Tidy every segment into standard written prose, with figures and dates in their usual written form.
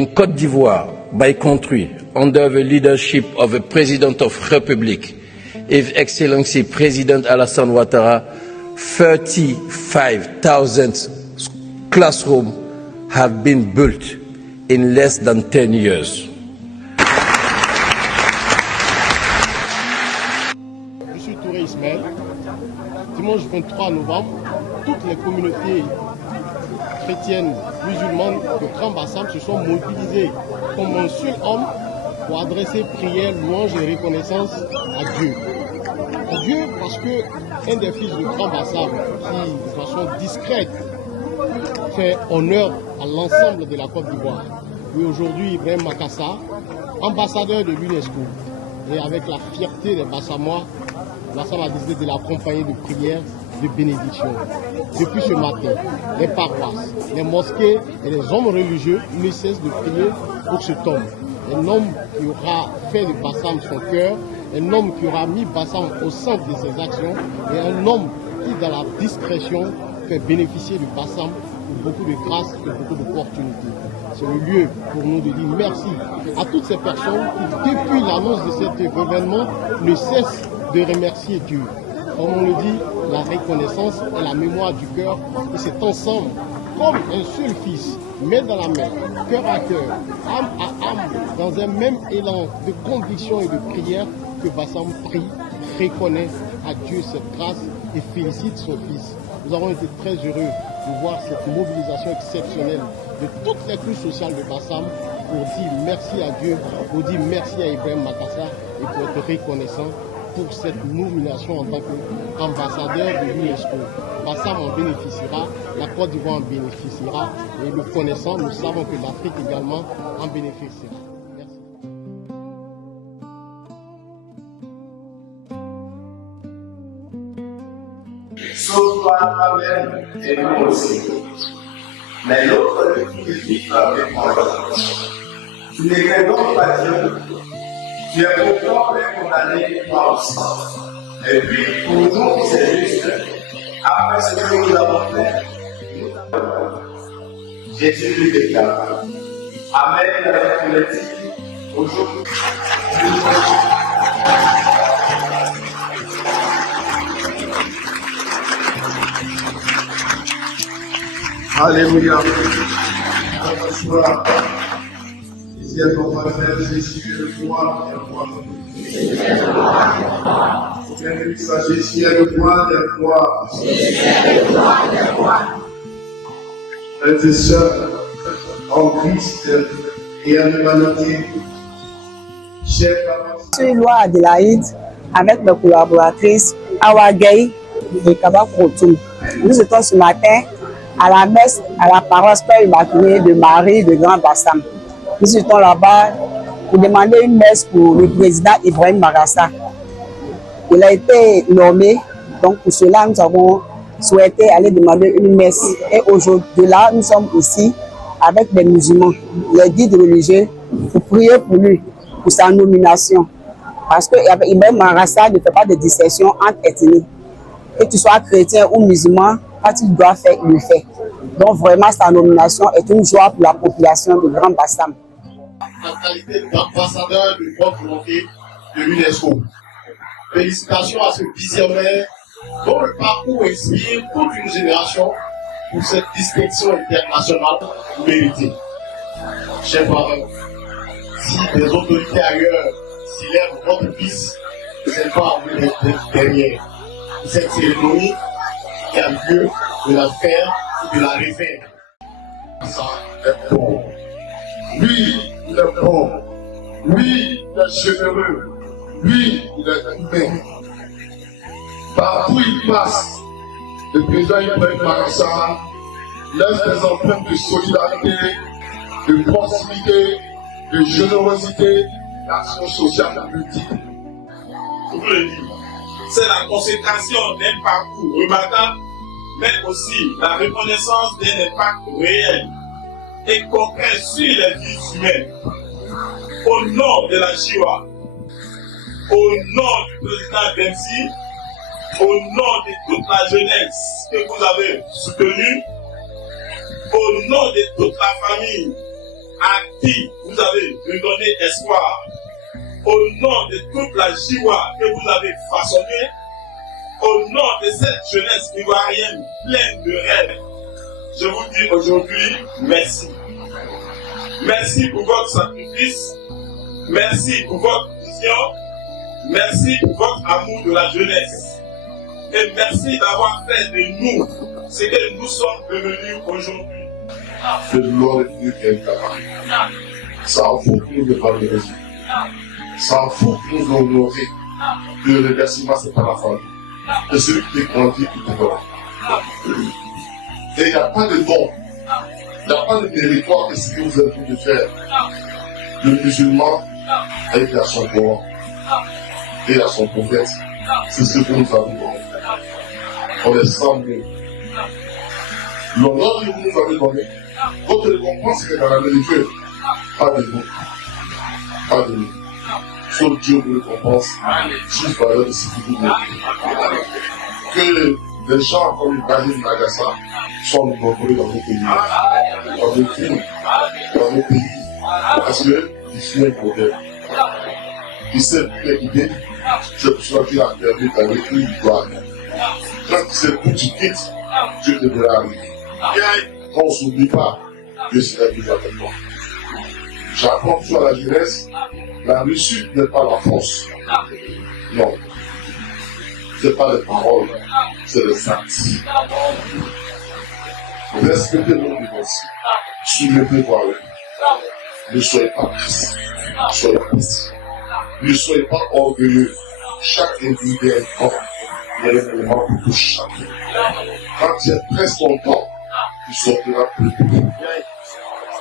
In Côte d'Ivoire, my country, under the leadership of the President of the Republic, His Excellency President Alassane Ouattara, 35,000 classrooms have been built in less than 10 years. Je suis Touré Ismaël. Dimanche 23 novembre, toutes les communautés chrétiennes, musulmanes de Grand Bassam se sont mobilisées comme un seul homme pour adresser prière, louange et reconnaissance à Dieu. À Dieu parce que un des fils de Grand Bassam, qui de façon discrète fait honneur à l'ensemble de la Côte d'Ivoire, et aujourd'hui Ibrahim Makassa, ambassadeur de l'UNESCO, et avec la fierté des Bassamois, Bassam a décidé de l'accompagner de prières, de bénédictions. Depuis ce matin, les paroisses, les mosquées et les hommes religieux ne cessent de prier pour cet homme. Un homme qui aura fait de Bassam son cœur, un homme qui aura mis Bassam au centre de ses actions et un homme qui, dans la discrétion, fait bénéficier de Bassam de beaucoup de grâces et beaucoup d'opportunités. C'est le lieu pour nous de dire merci à toutes ces personnes qui, depuis l'annonce de cet événement, ne cessent de remercier Dieu. Comme on le dit, la reconnaissance et la mémoire du cœur, et c'est ensemble, comme un seul fils, main dans la main, cœur à cœur, âme à âme, dans un même élan de conviction et de prière, que Bassam prie, reconnaît à Dieu cette grâce et félicite son fils. Nous avons été très heureux de voir cette mobilisation exceptionnelle de toutes les couches sociales de Bassam pour dire merci à Dieu, pour dire merci à Ibrahim Makassa et pour être reconnaissant pour cette nomination en tant qu'ambassadeur de l'UNESCO. Bassam en bénéficiera, la Côte d'Ivoire en bénéficiera et le connaissant, nous savons que l'Afrique également en bénéficiera. Merci. Sauve-toi toi-même et nous aussi. Mais l'autre ne vit avec moi. Tu n'es donc pas Dieu. Tu es pourtant condamné toi aussi. Et puis, pour nous, c'est juste. Après ce que nous avons fait, Jésus lui déclare. Amen avec le titre. Aujourd'hui. Alléluia. Ici est ton frère Jésus, le roi des rois. Bien-aimé, ça, Jésus est le roi des rois. Frères et sœurs, en Christ et en humanité, chers parents. Je suis Loi Adélaïde avec mes collaboratrices Awa Gay et Kaba Krotoum. Nous étions ce matin à la messe, à la paroisse Père Immaculé de Marie de Grand Bassam. Nous étions là-bas pour demander une messe pour le président Ibrahim Makassa. Il a été nommé, donc pour cela nous avons souhaité aller demander une messe. Et aujourd'hui là, nous sommes ici avec des musulmans, les guides religieux, pour prier pour lui, pour sa nomination. Parce que Ibrahim Makassa ne fait pas de distinction entre ethnies. Que tu sois chrétien ou musulman, quand il doit faire, il le fait. Donc vraiment, sa nomination est une joie pour la population de Grand Bassam. En qualité d'ambassadeur de bonne volonté de l'UNESCO. Félicitations à ce visionnaire dont le parcours inspire toute une génération pour cette distinction internationale méritée. Chers parents, si des autorités ailleurs célèbrent votre fils, c'est pas en d'être derrière cette cérémonie qui a lieu de la faire ou de la refaire. Ça est bon. Lui, il est bon. Lui, il est généreux. Lui, il est humain. Partout il passe, le président Ibrahim Makassa laisse des empreintes de solidarité, de proximité, de générosité, d'action sociale multiple. Je vous le dis, c'est la consécration d'un parcours remarquable, mais aussi la reconnaissance d'un impact réel et concret sur les vies humaines. Au nom de la JIWA, au nom du président Benzi, au nom de toute la jeunesse que vous avez soutenue, au nom de toute la famille à qui vous avez redonné espoir, au nom de toute la joie que vous avez façonnée, au nom de cette jeunesse ivoirienne pleine de rêves, je vous dis aujourd'hui merci. Merci pour votre sacrifice, merci pour votre vision, merci pour votre amour de la jeunesse. Et merci d'avoir fait de nous ce que nous sommes devenus aujourd'hui. Que le Lord est Dieu qui est capable. Ça en faut que nous ne valoriser. Ça en faut que nous honorer. Que le remerciement, c'est pas la famille. C'est celui qui est grandi qui te donne. Et il n'y a pas de don. Il n'y a pas de territoire que ce que vous êtes en train de faire. Le musulman a été à son Coran et à son prophète. C'est ce que nous avons donné. On est sans mots. L'honneur que vous nous avez donné, votre récompense est dans la main de Dieu. Pas de nous. Pas de nous. Sauf Dieu vous récompense. Juste valeur de ce que vous voulez. Que les gens comme Ibrahim Nagassa sont nombreux dans nos pays, dans nos villes, dans nos pays, parce qu'ils viennent pour eux. Ils savent les guider, c'est pour cela qu'il a permis d'aller où il doit. Quand tu sais où tu quittes, Dieu te verra arriver. Quand on ne s'oublie pas, Dieu sera toujours avec toi. J'apprends toujours à la jeunesse, la réussite n'est pas la force. Non. Ce n'est pas les paroles, c'est les actes. Respectez nos dépenses. Soumettez-vous à eux. Ne soyez pas tristes. Soyez petits. Ne soyez pas orgueilleux. Chaque individu est grand. Il y a un élément pour tout chacun. Quand tu es très content, tu sortiras plus petit.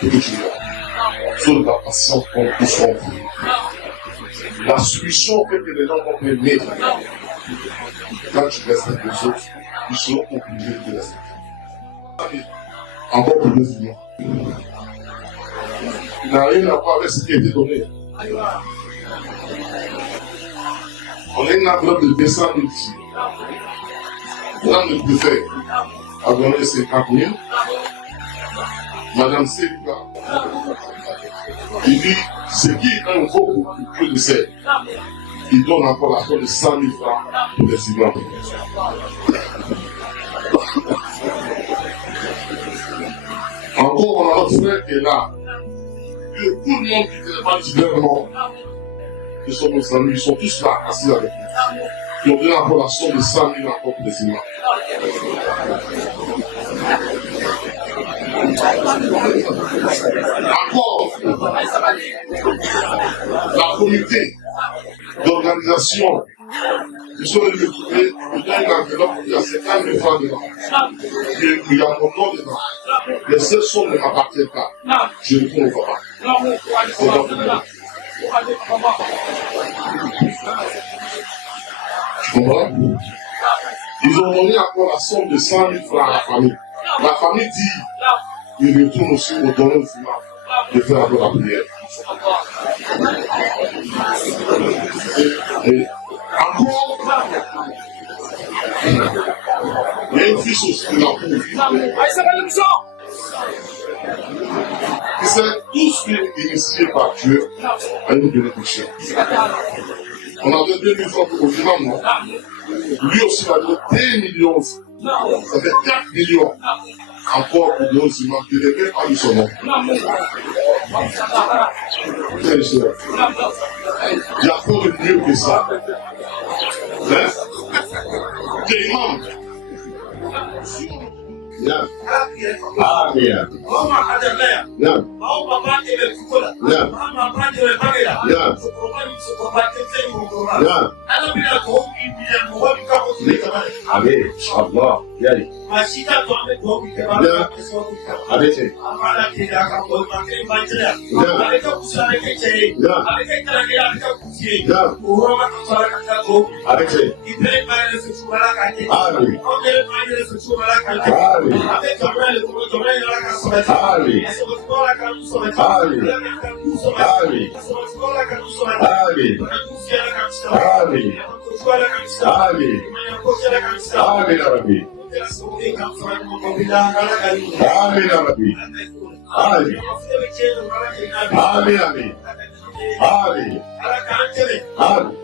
Que tu vois. Sois la patience contre tout son vie. La solution fait que les gens vont aimer. Quand tu respectes les autres, ils seront obligés de te respecter. Encore pour les humains. Il n'a rien à voir avec ce qui a été donné. On a une enveloppe de 200 000 ici. Madame le préfet a donné 50 000. Madame Sélika, il dit ce qui est un gros pour que le sait. Il donne encore la somme de 100 000 francs pour les imams. Encore, on a notre frère qui est là. Que tout le monde qui ne fait pas du gouvernement, qui sont nos amis, ils sont tous là, assis avec nous. Ils ont donné encore la somme de 100 000 encore pour les imams. Encore, la communauté d'organisation, ils sont venus me trouver, ils donnent une enveloppe, il y a 50 000 francs dedans. Il y a mon nom dedans. Les seules sommes ne m'appartiennent pas. Je le prends au papa. C'est dans le nom. Tu comprends? Ils ont donné encore la somme de 100 000 francs à la famille. La famille dit, il retourne aussi au donner au final de faire encore la prière. Et encore, il y a une fils aussi de la pauvre. Ils sont tous initiés par Dieu à une bénédiction. On a donné 2 000 francs au imam, non? Lui aussi a donné 2 millions. Ça fait 4 millions. Encore pour donner aux imams qui ne devait pas de son nom. Il y a pas de mieux que ça. Des imams. نعم Amen. Amen. Amen. Amen. Amen.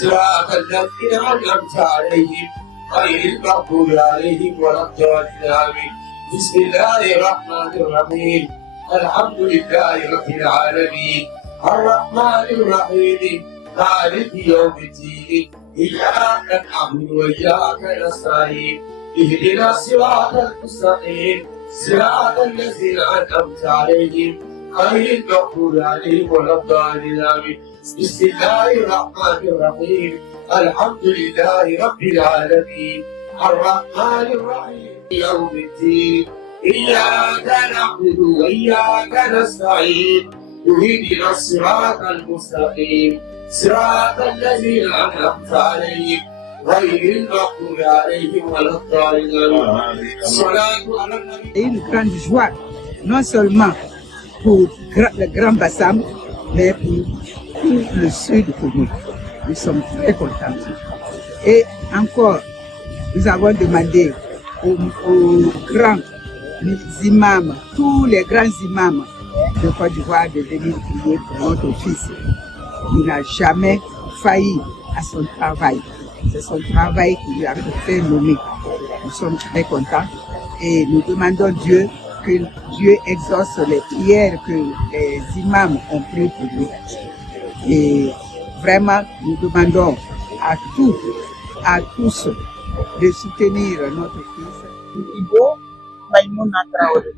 صراط الذين أنعمت عليهم غير المغضوب عليهم ولا الضالين. بسم الله الرحمن الرحيم. الحمد لله رب العالمين الرحمن الرحيم مالك يوم الدين إياك نعبد وإياك نستعين اهدنا الصراط المستقيم صراط الذين أنعمت عليهم غير المغضوب عليهم ولا الضالين. بسم الله الرحمن الرحيم الحمد لله رب العالمين الرحمن الرحيم يوم الدين إياك نعبد وإياك نستعين اهدنا الصراط المستقيم صراط الذين أنعمت عليهم غير المغضوب عليهم ولا الضالين. الصلاة على النبي. Une grande joie, non seulement pour le Grand Bassam, mais pour tout le sud Congo. Nous sommes très contents. Et encore, nous avons demandé aux grands imams, tous les grands imams de Côte d'Ivoire de venir prier pour notre fils. Il n'a jamais failli à son travail. C'est son travail qui lui a fait nommer. Nous sommes très contents et nous demandons Dieu que Dieu exauce les prières que les imams ont prises pour lui. Et vraiment, nous demandons à tous de soutenir notre fils. Ibo Maïmouna Traoré.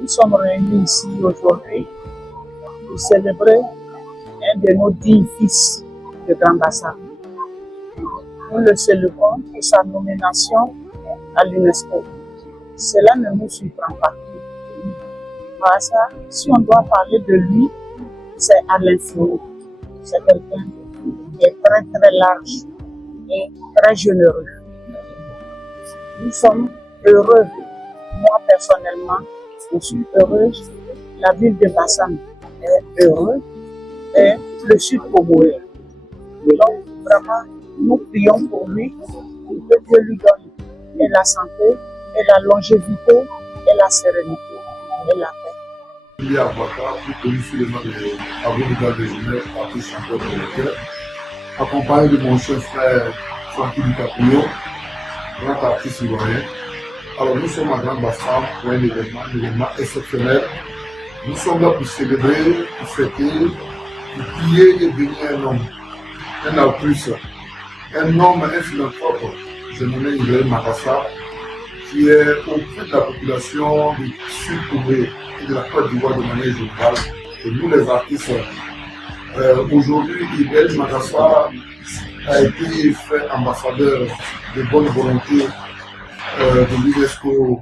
Nous sommes réunis ici aujourd'hui pour célébrer un de nos 10 fils de Grand Bassam. Nous le célébrons pour sa nomination à l'UNESCO. Cela ne nous surprend pas. Si on doit parler de lui, c'est à l'infini. C'est quelqu'un qui est très très large et très généreux. Nous sommes heureux. Moi personnellement, je suis heureuse. La ville de Bassam est heureuse et le sud Congolais. Donc vraiment, nous prions pour lui, pour que Dieu lui donne et la santé, et la longévité, et la sérénité, et la paix. Il y a Ouattara, plus connu sous le nom de Abou-Bakar de Genève, artiste chanteur de cœur, accompagné de mon cher frère Francky DiCaprio, grand artiste ivoirien. Alors nous sommes à Grand Bassam pour un événement exceptionnel. Nous sommes là pour célébrer, pour fêter, pour prier et bénir un homme, un altruiste, un homme, un philanthrope, j'ai nommé Ibrahim Magassa, qui est auprès de la population du Sud-Congo et de la Côte d'Ivoire de manière générale. Et nous les artistes, aujourd'hui, Ibrahim Magassa a été fait ambassadeur de bonne volonté de l'UNESCO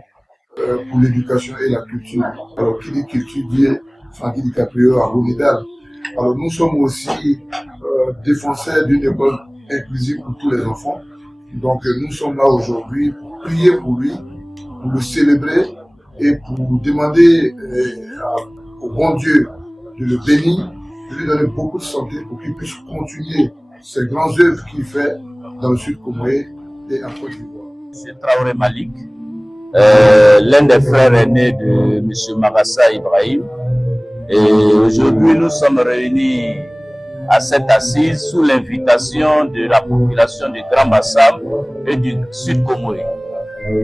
pour l'éducation et la culture. Alors, qui dit culture dit Francky DiCaprio à Ronidal. Alors, nous sommes aussi défenseurs d'une école inclusive pour tous les enfants. Donc, nous sommes là aujourd'hui pour prier pour lui, pour le célébrer et pour demander au bon Dieu de le bénir, de lui donner beaucoup de santé pour qu'il puisse continuer ces grandes œuvres qu'il fait dans le sud congolais et en Côte d'Ivoire. C'est Traoré Malik, l'un des frères aînés de M. Magassa Ibrahim. Et aujourd'hui, nous sommes réunis à cette assise sous l'invitation de la population du Grand Bassam et du Sud Congolais.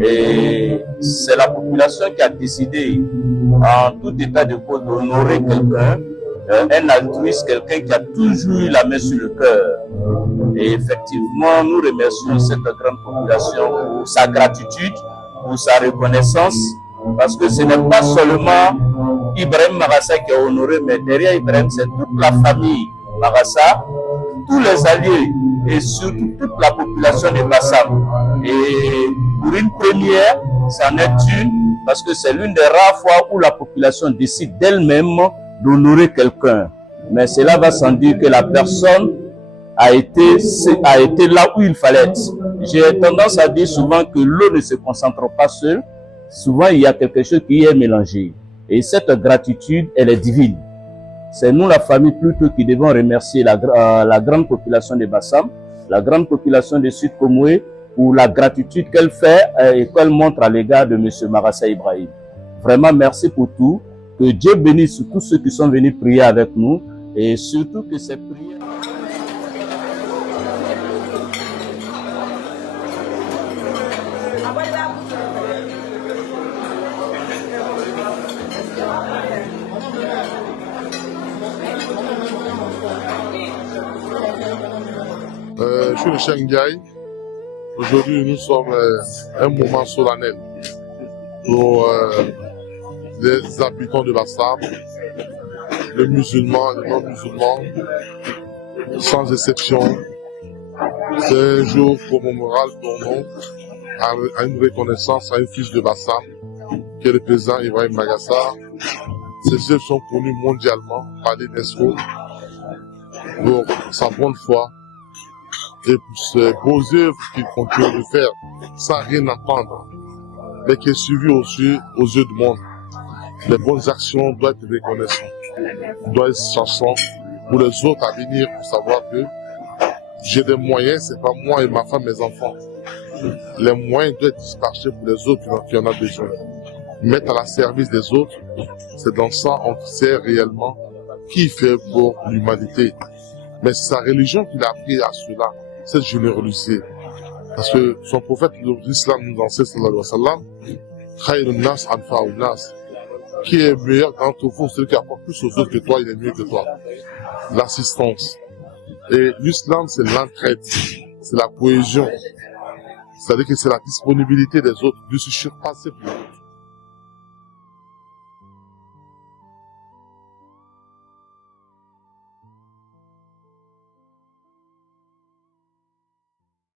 Et c'est la population qui a décidé, en tout état de cause, d'honorer quelqu'un, un altruiste, quelqu'un qui a toujours eu la main sur le cœur. Et effectivement, nous remercions cette grande population pour sa gratitude, pour sa reconnaissance, parce que ce n'est pas seulement Ibrahim Magassa qui est honoré, mais derrière Ibrahim, c'est toute la famille Magassa, tous les alliés et surtout toute la population de Bassam. Et pour une première, c'en est une, parce que c'est l'une des rares fois où la population décide d'elle-même d'honorer quelqu'un. Mais cela va sans dire que la personne a été là où il fallait être. J'ai tendance à dire souvent que l'eau ne se concentre pas seule. Souvent, il y a quelque chose qui est mélangé. Et cette gratitude, elle est divine. C'est nous, la famille, plutôt qui devons remercier la grande population de Bassam, la grande population de Sud Komoé, pour la gratitude qu'elle fait et qu'elle montre à l'égard de M. Magassa Ibrahim. Vraiment, merci pour tout. Que Dieu bénisse tous ceux qui sont venus prier avec nous et surtout que ces prières... Je suis le Shanghai. Aujourd'hui, nous sommes un moment solennel pour les habitants de Bassam, les musulmans, les non-musulmans, sans exception. C'est un jour commémoral pour nous, à une reconnaissance à un fils de Bassam, qui est le président Ibrahim Magassa. Ces œuvres sont connues mondialement par l'UNESCO pour sa bonne foi et pour ces beaux œuvres qu'il continue de faire sans rien entendre, mais qui est suivi aussi aux yeux du monde. Les bonnes actions doivent être reconnaissantes, doivent être chansons pour les autres à venir pour savoir que j'ai des moyens, c'est pas moi et ma femme, mes enfants. Les moyens doivent être dispatchés pour les autres qui en ont besoin. Mettre à la service des autres, c'est dans ça on sait réellement qui fait pour l'humanité. Mais c'est sa religion qui l'a appris à cela, cette générosité. Parce que son prophète, l'islam nous enseigne, sallallahu alayhi wa sallam, Khayrun nas anfa'un nas. Qui est meilleur d'entre vous, celui qui apporte plus aux autres que toi, il est mieux que toi. L'assistance. Et l'islam, c'est l'entraide, c'est la cohésion. C'est-à-dire que c'est la disponibilité des autres, de se surpasser pour